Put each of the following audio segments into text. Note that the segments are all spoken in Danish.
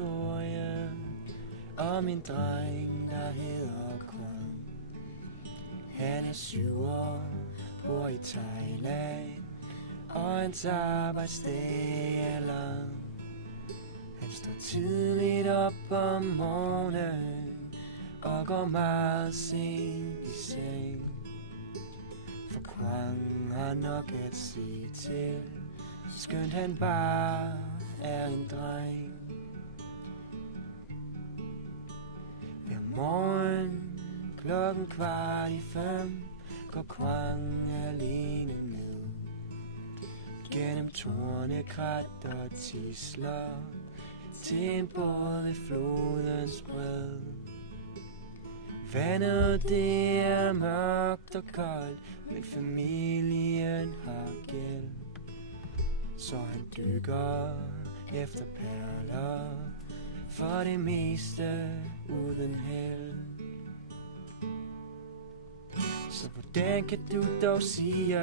historie om en dreng, der hedder Kwang. Han er 7 år, bor i Thailand, og hans arbejdsdag er lang. Han står tidligt op om morgenen og går meget sent i seng. For Kwang har nok at se til, skønt han bare er en dreng. Hver morgen 4:15 går Kwang alene ned gennem tornekrat og tisler til en båd ved flodens bred. Vandet det er mørkt og koldt, men familien har gæld. Så han dykker efter perler, for det meste uden held. Så hvordan kan du dog sige,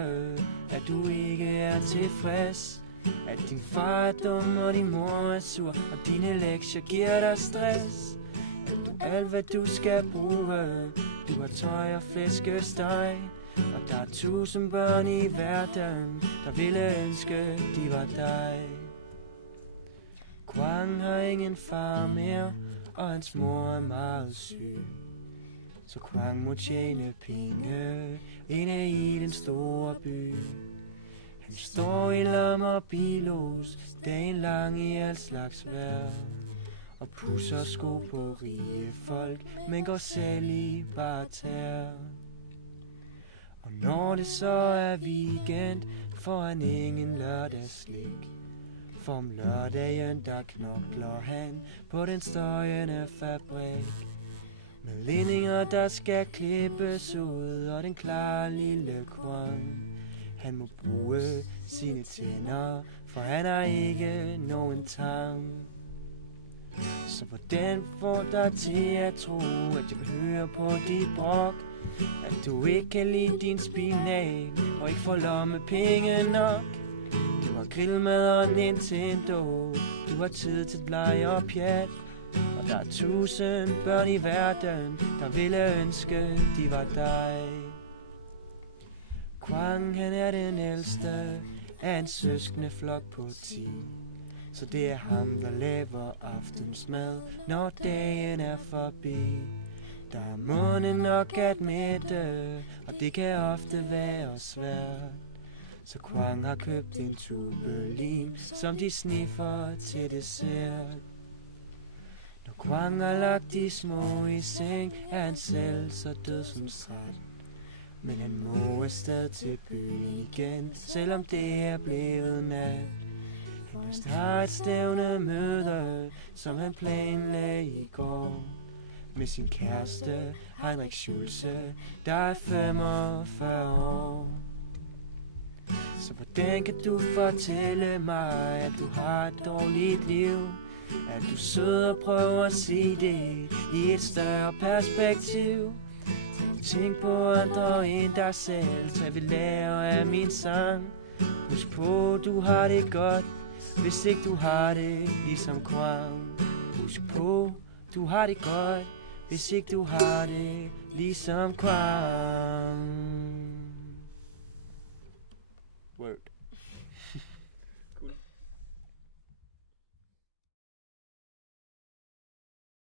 at du ikke er tilfreds? At din far er dum, og din mor er sur, og dine lektier giver dig stress? At du alt hvad du skal bruge, du har tøj og flæskesteg, og der er 1000 børn i verden, der ville ønske, de var dig. Kwang har ingen far mere, og hans mor er meget syg. Så Kwang må tjene penge inde i den store by. Han står i lommer og billos dagen lang i al slags vejr, og pusser sko på rige folk, men går selv i bare tær. Og når det så er weekend, får han ingen lørdagsslik. For om lørdagen der knokler han på den støjende fabrik, med linninger der skal klippes ud, og den klare lille Kwang, han må bruge sine tænder, for han har ikke nogen tang. Så hvordan får dig til at tro, at jeg vil høre på dit brok? At du ikke kan lide din spinat, og ikke får lommepenge nok? Du har grillmad og Nintendo, du har tid til blege og pjat, og der er 1000 børn i verden, der ville ønske, de var dig. Kwang han er den ældste af en søskende flok på 10, så det er ham, der laver aftensmad, når dagen er forbi. Der er måne nok at mætte, og det kan ofte være svært. Så Kwang har købt en tube lim, som de sniffer til dessert. Når Kwang har lagt de små i seng, er han selv så dødsensret. Men han må afsted til byen igen, selvom det er blevet nat. Han vist har et stævne møde, som han planlagde i går, med sin kæreste, Heinrich Schulze, der er 45 år. Så hvordan kan du fortælle mig, at du har et dårligt liv? At du sidder og prøver at se det i et større perspektiv? Tænk på andre end dig selv, tag ved lære af min sang. Husk på, du har det godt, hvis ikke du har det ligesom Kwang. Husk på, du har det godt, hvis ikke du har det ligesom Kwang. Word.